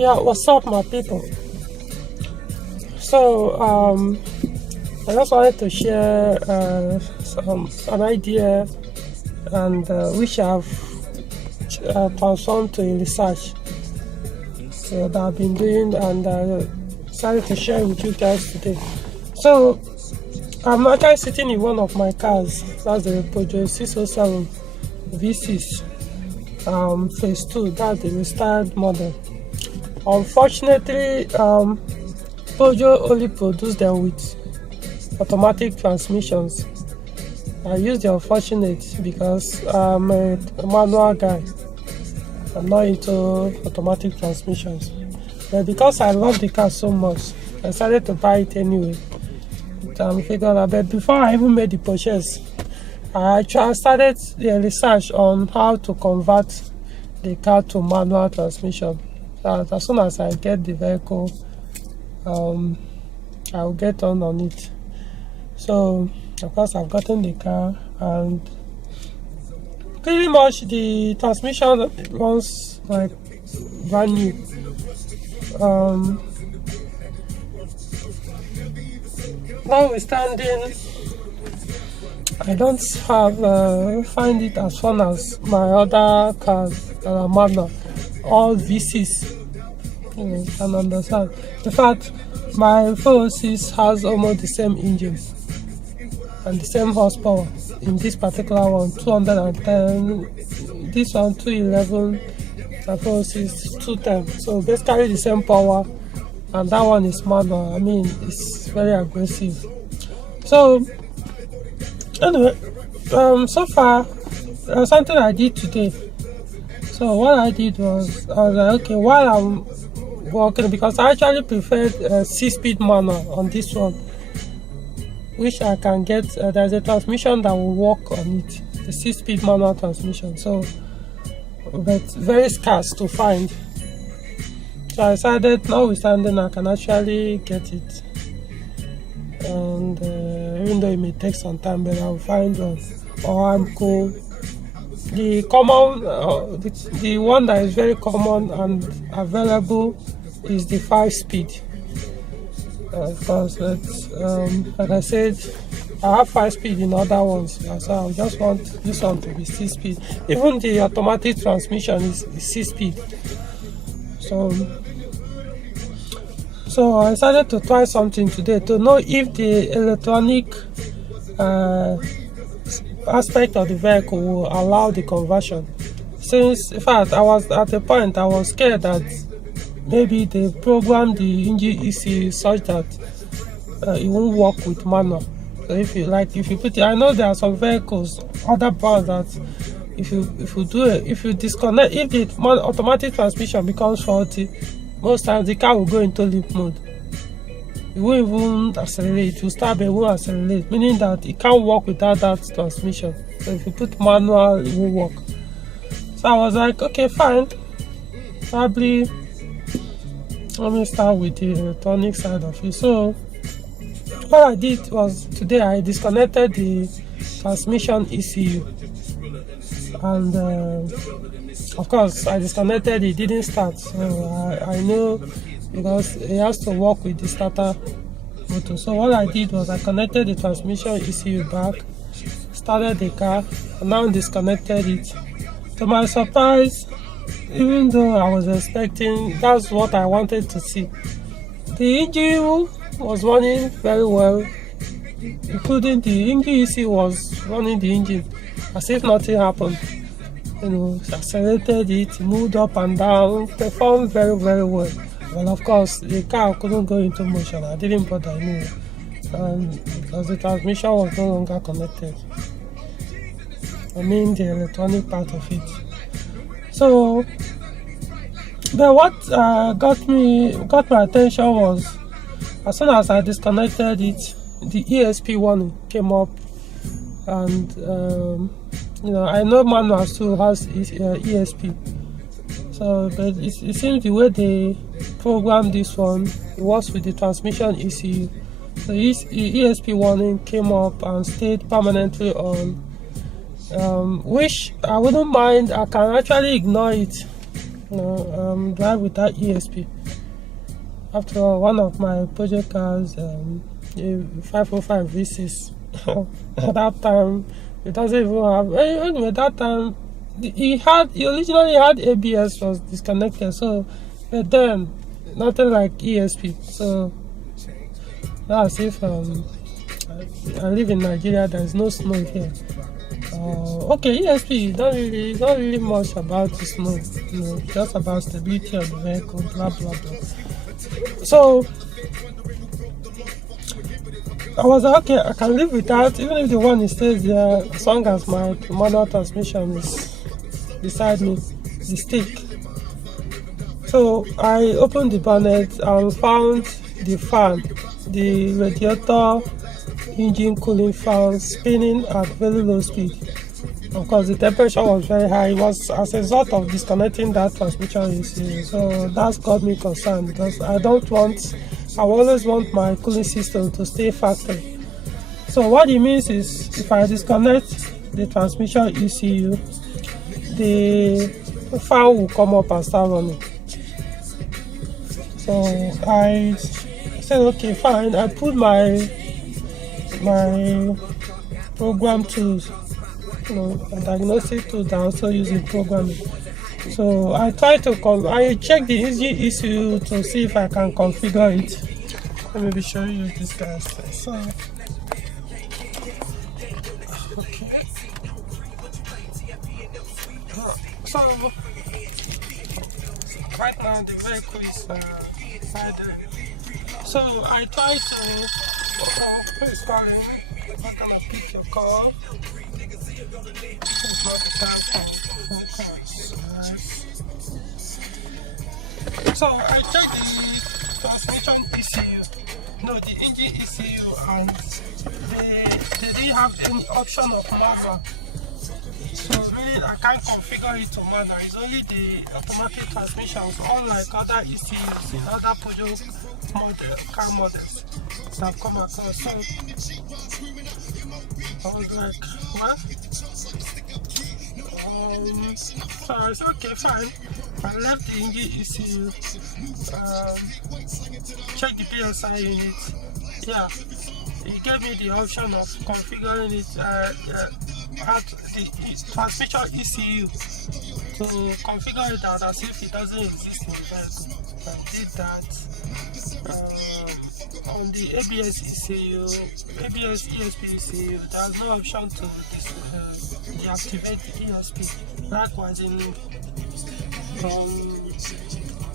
Yeah, what's up, my people? So, I just wanted to share an idea, and which I've transformed to a research that I've been doing, and decided to share with you guys today. So, I'm actually sitting in one of my cars. That's the Peugeot 607 V6 phase 2. That's the restyled model. Unfortunately, Peugeot only produce them with automatic transmissions. I use the unfortunate because I'm a manual guy. I'm not into automatic transmissions. But because I love the car so much, I decided to buy it anyway. But before I even made the purchase, I started the research on how to convert the car to manual transmission. As soon as I get the vehicle, I'll get on it. So of course I've gotten the car, and pretty much the transmission runs like brand new. Notwithstanding, I don't find it as fun as my other cars that are manual, all V6. You can understand. In fact, my 406 has almost the same engine and the same horsepower. In this particular one, 210. This one 211. My 406 210. So basically the same power, and that one is manual. I mean, it's very aggressive. So anyway, so far something I did today. So what I did was, I was like, okay, while I'm working, because I actually preferred a 6-speed manual on this one, which I can get. There's a transmission that will work on it, the 6-speed manual transmission. So, but very scarce to find. So I decided, notwithstanding, I can actually get it. And even though it may take some time, but I'll find one. Or I'm cool. The common, the one that is very common and available is the 5-speed. Of course, like I said, I have 5-speed in other ones, so I just want this one to be 6-speed. Even the automatic transmission is 6-speed. So I decided to try something today to know if the electronic aspect of the vehicle will allow the conversion. Since, in fact, I was at a point I was scared that maybe they programmed the engine ECU such that it won't work with manual. So if you put it, I know there are some vehicles, other brands, that if you disconnect, if the automatic transmission becomes faulty, most times the car will go into limp mode. It won't even accelerate. It will start, but it won't accelerate, meaning that it can't work without that transmission. So if you put manual, it won't work. So I was like, okay, fine. Probably let me start with the electronic side of it. So what I did was, today I disconnected the transmission ECU, and of course I disconnected it, didn't start. So I know, because it has to work with the starter motor. So what I did was I connected the transmission ECU back, started the car, and now disconnected it. To my surprise, even though I was expecting, that's what I wanted to see, the engine was running very well, including the engine ECU was running the engine as if nothing happened. Accelerated it, moved up and down, performed very, very well. Well, of course, the car couldn't go into motion. I didn't bother anyway, because the transmission was no longer connected. I mean, the electronic part of it. So, but what got my attention was, as soon as I disconnected it, the ESP warning came up, and I know manual still has ESP. So, but it seems the way they programmed this one, it works with the transmission ECU. So ESP warning came up and stayed permanently on, which I wouldn't mind. I can actually ignore it drive without ESP. After all, one of my project cars, a 505 V6, at that time, it doesn't even have, anyway, that time, he originally had ABS, was disconnected, so, but then, nothing like ESP, so, that's if, I live in Nigeria, there's no snow here. Okay, ESP, not really much about the snow, just about stability of the vehicle, blah, blah, blah. So, I was like, okay, I can live with that, even if the one stays there, as long as my manual transmission is beside me, the stick. So I opened the bonnet and found the fan, the radiator engine cooling fan spinning at very low speed. Of course, the temperature was very high. It was as a result of disconnecting that transmission ECU. So that's got me concerned because I always want my cooling system to stay factory. So what it means is if I disconnect the transmission ECU, the fan will come up and start running. So I said, okay, fine. I put my program tools, diagnostic tools are also using programming. So I try to I check the engine ECU to see if I can configure it. Let me be showing you this guys. So okay. So right now the vehicle is inside there. So I try to please call in. I'm not gonna pick your call. It's not the time for calls. So I check the transmission ECU. No, the engine ECU, and they didn't have any option of manual. So really I can't configure it to manual. It's only the automatic transmissions, unlike other ECUs in other Peugeot car models that I've come across. So I was like, what? So I said, okay, fine. I left the engine ECU, check the PSI unit. Yeah, he gave me the option of configuring it at the transmission ECU to configure it out as if it doesn't exist in the vehicle. I did that. On the ABS ECU, ABS ESP ECU, there's no option to deactivate the ESP. Likewise, in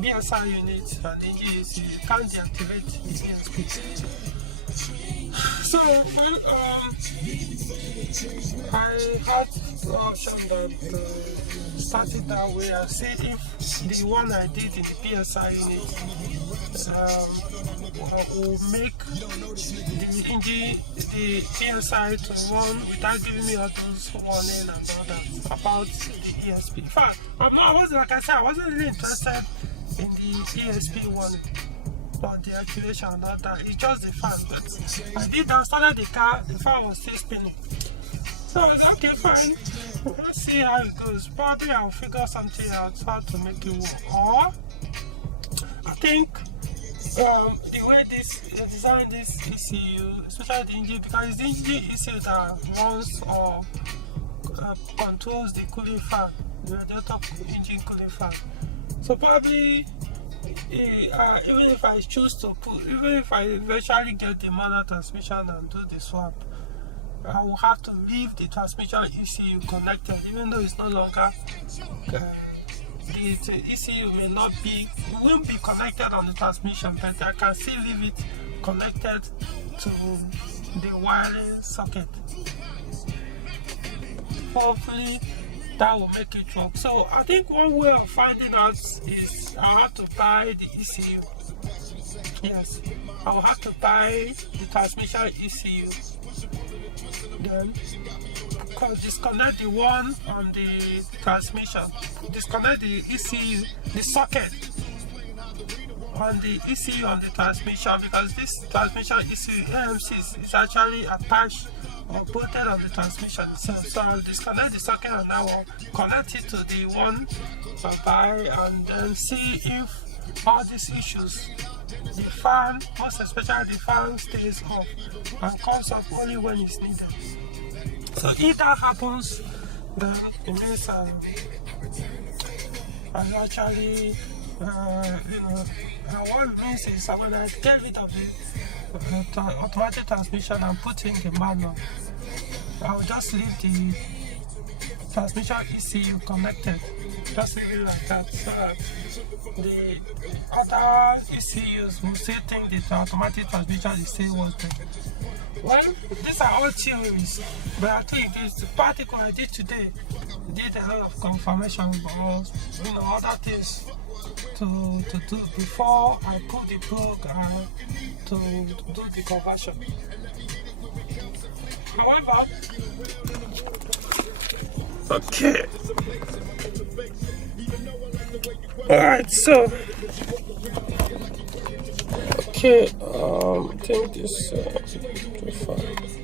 BSI unit and engine ECU, you can't deactivate the ESP. So, I had the option that started that way. I see if the one I did in the PSI unit will make the engine, the PSI to run without giving me all those warning and all that about the ESP. In fact, I wasn't really interested in the ESP one. But the activation and all that, it's just the fan. But I did that, started the car, the fan was still spinning. So I was okay, fine. Let's see how it goes. Probably I'll figure something out how to make it work. Or I think the way they designed this ECU, especially the engine, because it's the engine ECU that runs or controls the cooling fan, the radiator engine cooling fan. So probably even if I choose to even if I eventually get the manual transmission and do the swap, I will have to leave the transmission ECU connected, even though it's no longer the ECU won't be connected on the transmission, but I can still leave it connected to the wiring socket. Hopefully that will make it work. So I think one way of finding out is I have to buy the ECU. Yes, I will have to buy the transmission ECU. Then disconnect the one on the transmission, disconnect the ECU, the socket on the ECU on the transmission, because this transmission ECU AMC is actually attached or both ends of the transmission itself. So I'll disconnect the socket on that one, connect it to the one I buy, and then see if all these issues, the fan, most especially the fan, stays off and comes off only when it's needed. So if that happens, then it means I actually, what it means is when I get rid of the automatic transmission and put in the manual, I will just leave the transmission ECU connected, just leave it like that, so that the other ECUs will still think the automatic transmission is still working. Well, these are all theories, but I think this particle I did today did a lot of confirmation, but other things to do before I pull the plug to do the conversion. However, okay. Alright, so okay, I think this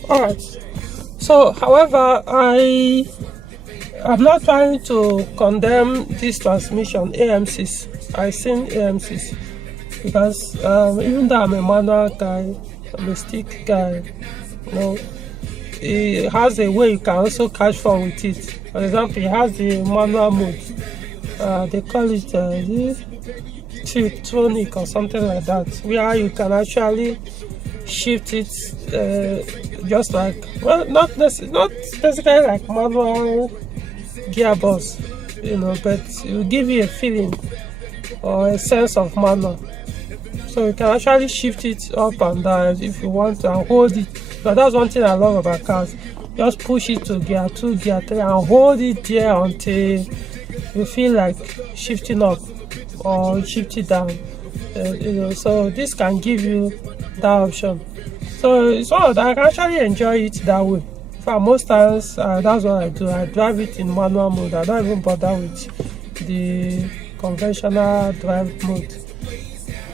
alright. So however, I'm not trying to condemn this transmission AMCs. I've seen AMCs because even though I'm a manual guy, I'm a stick guy, it has a way you can also catch fun with it. For example, it has the manual mode. They call it Triptronic or something like that, where you can actually shift it just like, well, not basically like manual gearbox, but it will give you a feeling or a sense of manual. So you can actually shift it up and down if you want to, and hold it. But that's one thing I love about cars. Just push it to gear 2, gear 3, and hold it there until you feel like shifting up or shift it down. So this can give you that option. So it's one that I can actually enjoy it that way. For most times, that's what I do. I drive it in manual mode. I don't even bother with the conventional drive mode.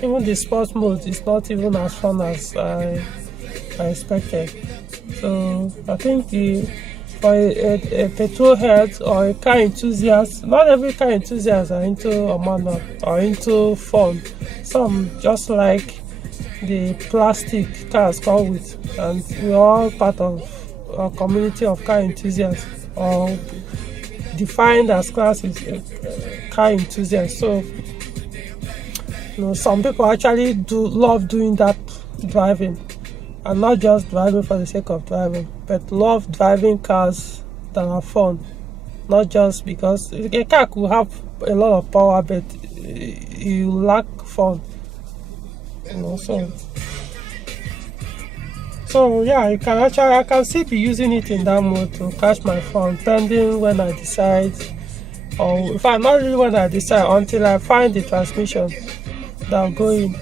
Even the sports mode is not even as fun as I expected. So I think for a petrol head or a car enthusiast, not every car enthusiast are into a manual or into fun. Some just like the plastic cars come with, and we're all part of a community of car enthusiasts, or defined as classes car enthusiasts. So some people actually love doing that driving, and not just driving for the sake of driving, but love driving cars that are fun. Not just because a car could have a lot of power, but you lack fun. So yeah, I can still be using it in that mode to catch my fun, pending when I decide, or if I'm not really when I decide, until I find the transmission that I'll go in.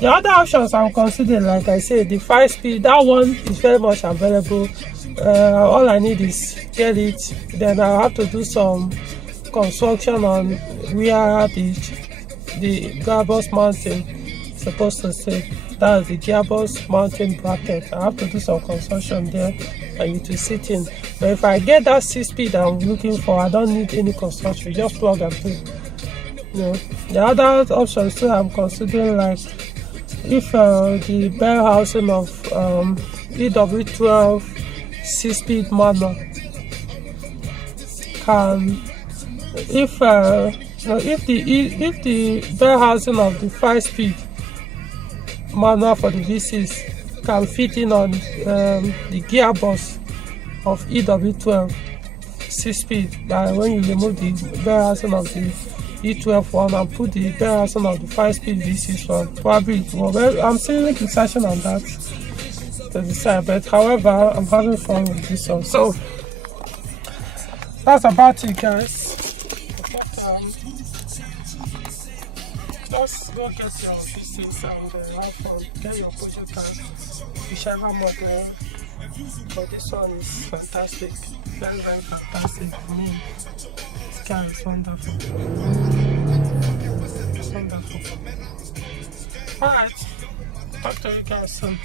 The other options I'm considering, like I said, the 5-speed, that one is very much available. All I need is get it, then I'll have to do some construction on where the gearbox mounting is supposed to stay. That's the gearbox mounting bracket. I have to do some construction there and it will sit in. But if I get that 6-speed I'm looking for, I don't need any construction, just plug and play. The other options too I'm considering, like if the bell housing of EW12 6-speed manual can, if the bell housing of the 5-speed manual for the V6 can fit in on the gearbox of EW12 6-speed, by when you remove the bell housing of the E12 one and put the bell housing of the 5-speed V6 one, probably it will. Well, I'm still researching on that to decide, but however, I'm having fun with this one. So that's about it, guys. Just go get your V6 and have fun. Get your Peugeot car, whichever model. But this one is fantastic, very, very fantastic. This car is wonderful. It's wonderful. Alright, talk to you guys soon.